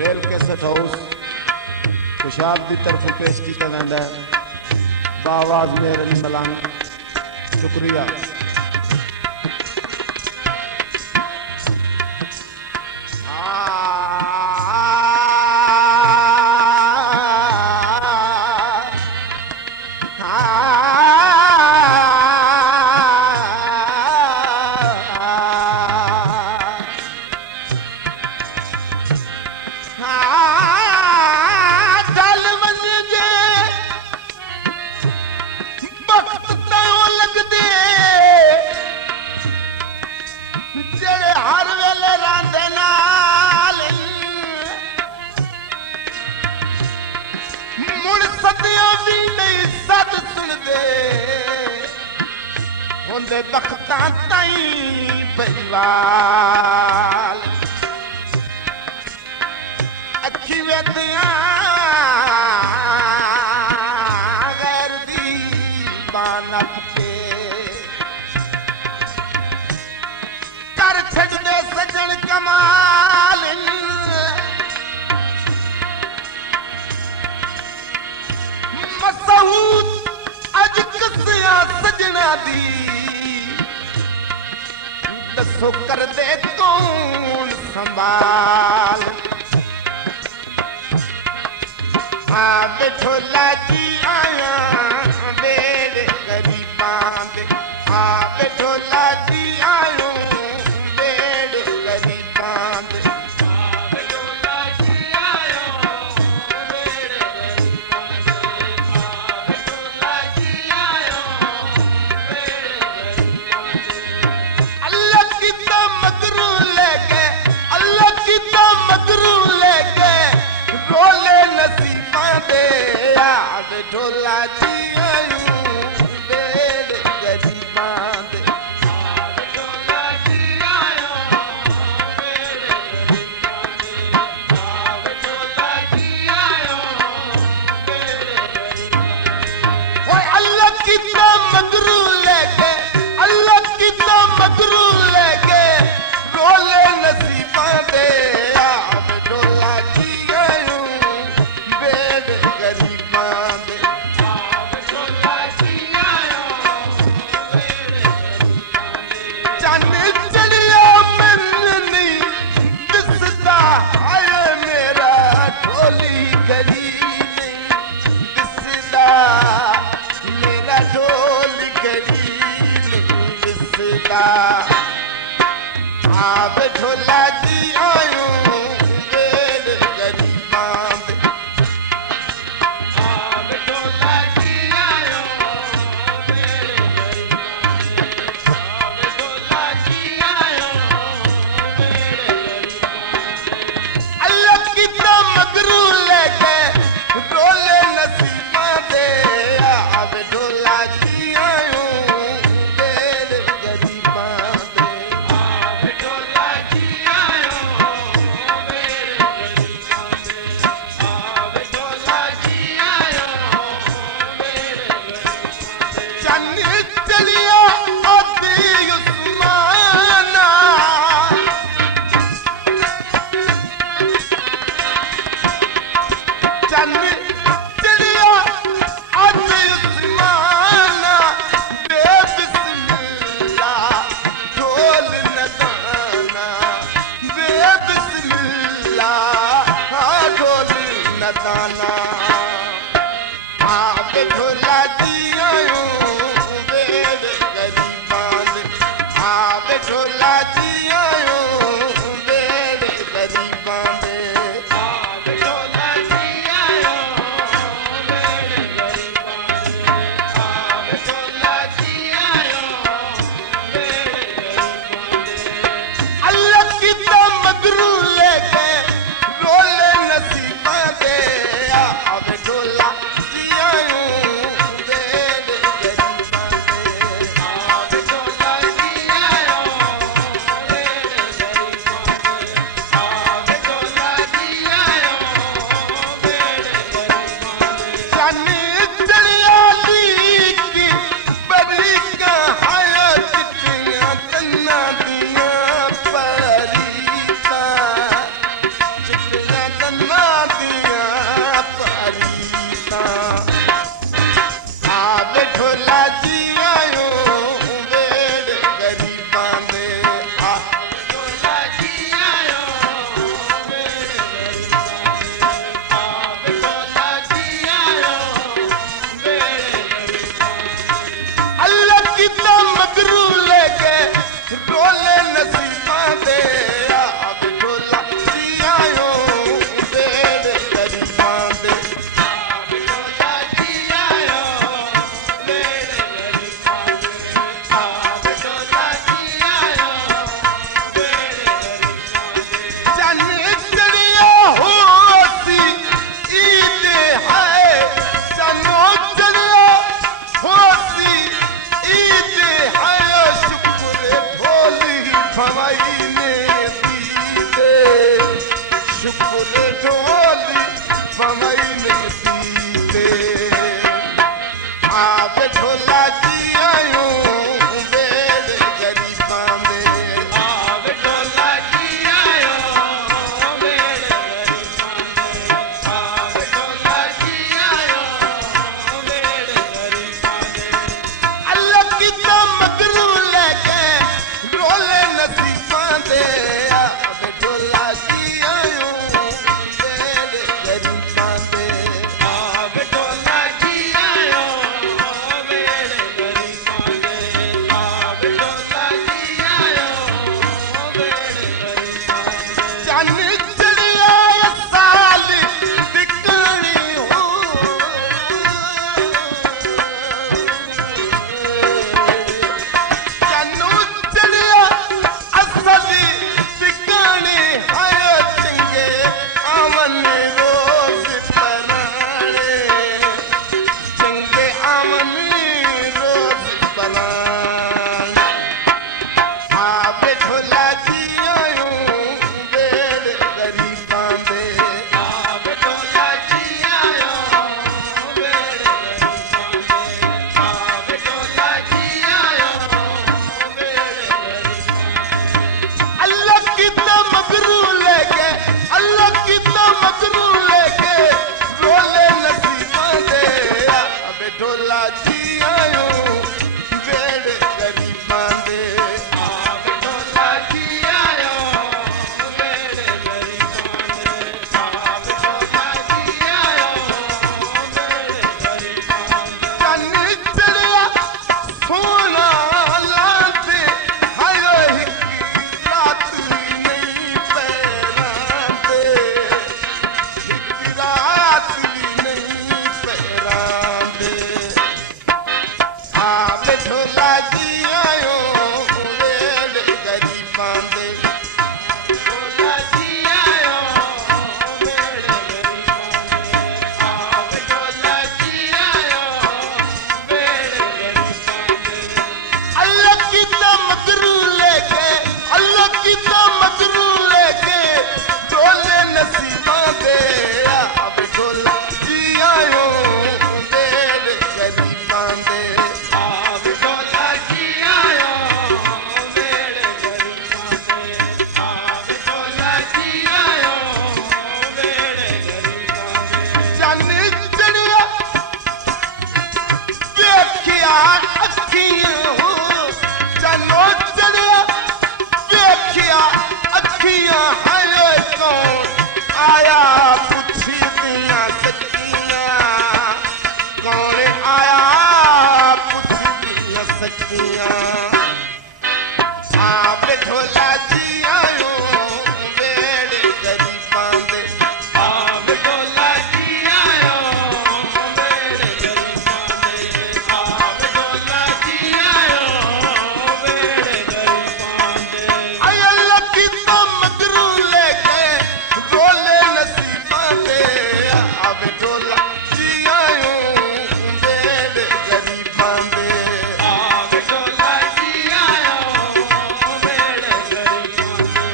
Rail cassette house Khushab की तरफ पेश किया जाता है बावाज मेर अली मलंग। शुक्रिया। अखी वेदियां गैर दी बानत पे कर छड़ दे सजन कमाल मसहूद अज किसिया सजना दी दसो कर दे कौन संभाल। हाँ बिठोला जी आया बेड़े गरीबां दे। हाँ बिठोला जी आयो बेड़े गरीबां दे। बिठोला जी आयूं बेड़े गरीबां दे। बिठोला जी आयो बेड़े गरीबां दे। बिठोला जी आयो बेड़े गरीबां दे। ओए अल्लाह की तो मगरू लेके अल्लाह की तो मगरू लेके रोले नसीबां दे। बिठोला जी आयूं बेड़े गरीबां दे। बिठोला जी आयूं बेड़े गरीबां दे। बिठोला जी आयो बेड़े गरीबां दे। बिठोला जी आयो बेड़े गरीबां दे। अल्लाह की तो मगरू लेके रोले नसीबां दे। बिठोला जी आयो बेड़े गरीबां दे। बिठोला जी आयूं बेड़े गरीबां दे। बिठोला जी आयूं बेड़े गरीबां दे। बिठोला जी आयो बेड़े गरीबां दे। बिठोला जी आयो बेड़े गरीबां दे। अल्लाह की तो मगरू लेके रोले नसीबां दे। शुक्र ढोली बमई में पीते आवे ढोला जी आयूं बेड़े गरीबां दे आवे ढोला जी आयूं बेड़े गरीबां दे आवे ढोला जी आयूं बेड़े गरीबां दे अल्लाह की तो मगरू लेके रोले नसीबां दे आवे ढोला जी आयूं बेड़े गरीबां दे आवे ढोला जी आयूं बेड़े गरीबां दे आवे ढोला जी आयूं बेड़े गरीबां दे चन्न चढ़िया साल दिकणी हो चन्नू चढ़िया असल दिकणी आयो चंगे आवन रोज पराणे चंगे आवन रोज पराणे आवे ढोला जी आयूं बेड़े गरीबां दे आवे ढोला जी आयूं बेड़े गरीबां दे आवे ढोला जी आयूं बेड़े गरीबां अल्लाह की तो मगरू लेके अल्लाह की तो मगरू लेके रोले नसीबां दे आवे ढोला जी आयूं बेड़े गरीबां दे आवे ढोला जी आयूं बेड़े गरीबां दे आवे ढोला जी आयूं बेड़े गरीबां दे चन्न चढ़िया सोना लाते हायो हिकी रात नहीं पैरां ते हिकी रात नहीं पैरां ते आवे ढोला जी आयूं बेड़े गरीबां दे ढोला जी आयूं बेड़े गरीबां दे आवे ढोला जी आयूं बेड़े गरीबां दे अल्लाह की तो मगरू लेके अल्लाह की तो मगरू लेके ढोले नसीबां दे आवे ढोला जी आयूं बेड़े गरीबां दे आवे ढोला जी आयूं बेड़े गरीबां दे आवे ढोला जी आयूं बेड़े गरीबां दे चन्न चढ़िया देखिया अखियां हो चन्नो चढ़िया देखिया अखियां हायो कौन आया पुछी दियां सच्चियां कौन आया पुछी दियां सच्चियां आवे ढोला जी आयूं बेड़े गरीबां दे आवे ढोला जी आयूं बेड़े गरीबां दे आवे ढोला जी आयूं बेड़े गरीबां दे आय अल्लाह की तो मगरू लेके रोले नसीबां दे आवे ढोला जी आयूं बेड़े गरीबां दे आवे ढोला जी आयूं बेड़े गरीबां दे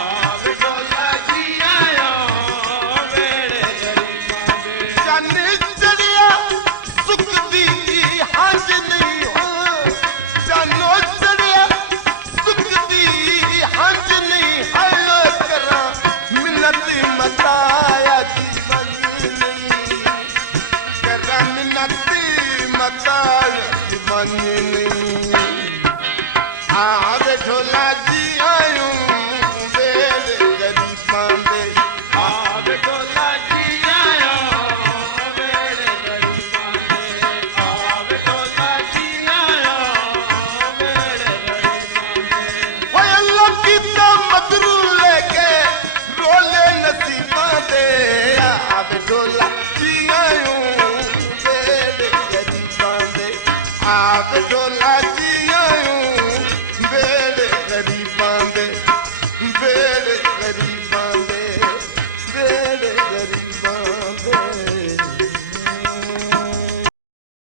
आवे ढोला जी आयूं बेड़े गरीबां दे चन्न चढ़िया सुख दी हंज नहीं हो चन्नो चढ़िया सुख दी हंज नहीं हायो करा मिन्नत मताया जीवन नहीं करा मिन्नत मताया जीवन नहीं आवे ढोला जी आयूं बेड़े गरीबां दे आवे ढोला जी आयूं बेड़े गरीबां दे आवे ढोला जी आयूं बेड़े गरीबां दे ओए अल्लाह की तो मगरू लेके रोले नसीबां दे आवे ढोला जी आयूं बेड़े गरीबां दे आवे ढोला जी